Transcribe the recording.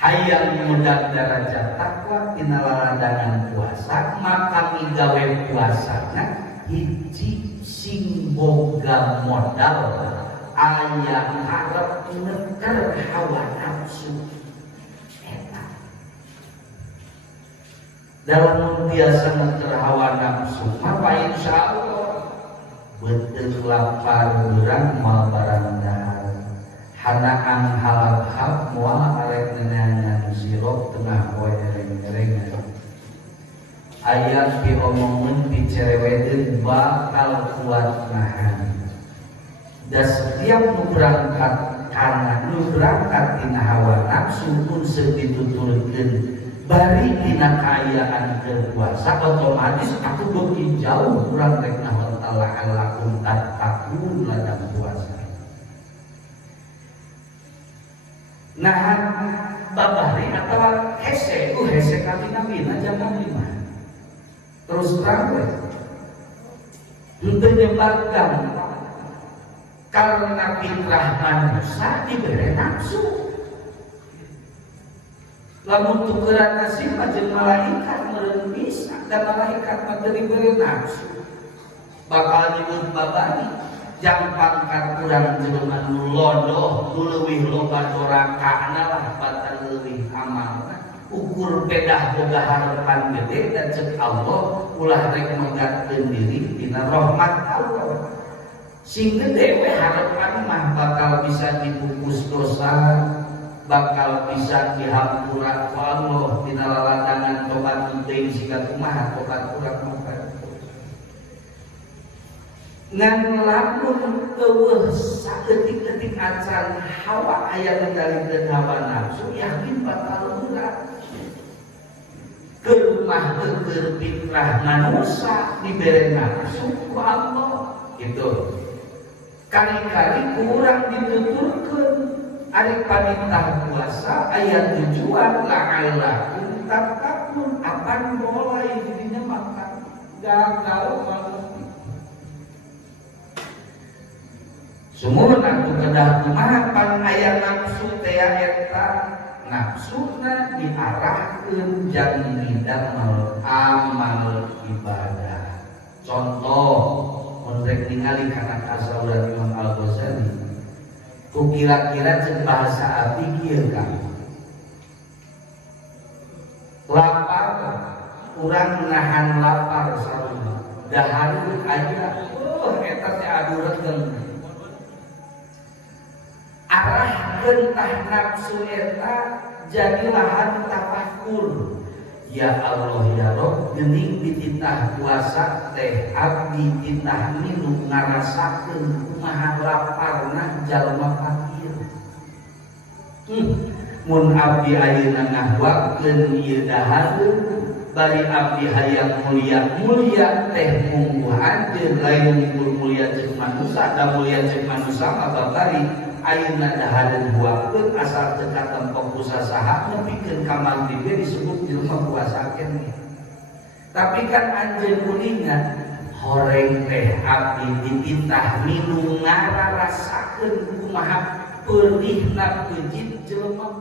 hayang mudah derajat takwa tina laladangan puasa, maka migawe puasana hiji sing boga modal aya harap neker hawa nafsu eta. Dalam biasa neker hawa nafsu maka insyaallah beuteuh lapar urang moal barang dahar hanaan halap-hap moal arek nenangan sirop tengah poe ereng-erengan aya diomongkeun dicerewedeun bakal kuat nahan. Dan setiap nu berangkat tina hawa nafsu pun sedituturkeun bari tina kaayaan berpuasa otomatis aku beuki jauh urang rek naon la'allakum tattaqun ladang puasa. Nah, babari atau hese kali nabina jangan lima. Terus terang we. Untuk nyebarkan karena fitrah manusia diberi nafsu. Lamun tukeran nasib jeung malaikat meureun bisa dan malaikat mah diberi nafsu. Bakal nyebut babari jang pangkat kurang jelema nu lodoh nu leuwih loba dorakana lah batan leuwih amalna ukur pedah boga harapan gede dan cek Allah ulah rek menggatkeun diri dina rahmat Allah. Sing gede we harapan mah bakal bisa dibungkus dosa, bakal bisa dihampura ku Allah dina laladangan tobat teuing siga kumaha tobat urang mah. Ngan lamun eueuh saeutik-eutik acan hawa aya ninggalikeun hawa nafsu yakin bakal berat. Keur mah keur fitrah manusia dibere nafsu ku Allah gitu. Kali-kali kurang dituturkeun ari panitah puasa aya tujuan la'allakum tattaqun apan mulai dirinya makan gagal manusia. Sumur nanti kedah kumaha pan aya nafsu teh eta nafsuna diarahkeun jang ngidamel amal ibadah. Contoh mun rek ningali kana kasauran Imam Al-Ghazali ku kira-kira ceuk bahasa abdi kieu kan. Lapar urang nahan lapar sarua. Dahareun aya eta teh adu regeng. Arah gentah nafsu eta jadi lahan tafakur. Ya Allah ya Rabb, geuning dititah puasa teh abdi titah minum ngarasakeun kumaha laparna jalma fakir. Mun abdi ayeuna ngahwakeun ieu dahareun bari abdi hayang mulia teh mungguh anjeun lain mulia jeung manusia da mulia jeung manusia mah babari ayeuna dahareun buakeun asal teu katempo usaha nepikeun ka maghrib disebut jelema puasa keneh. Tapi kan anjeun kuningan horeng teh abdi dititah minum ngararasakeun kumaha peulihna peujit jelema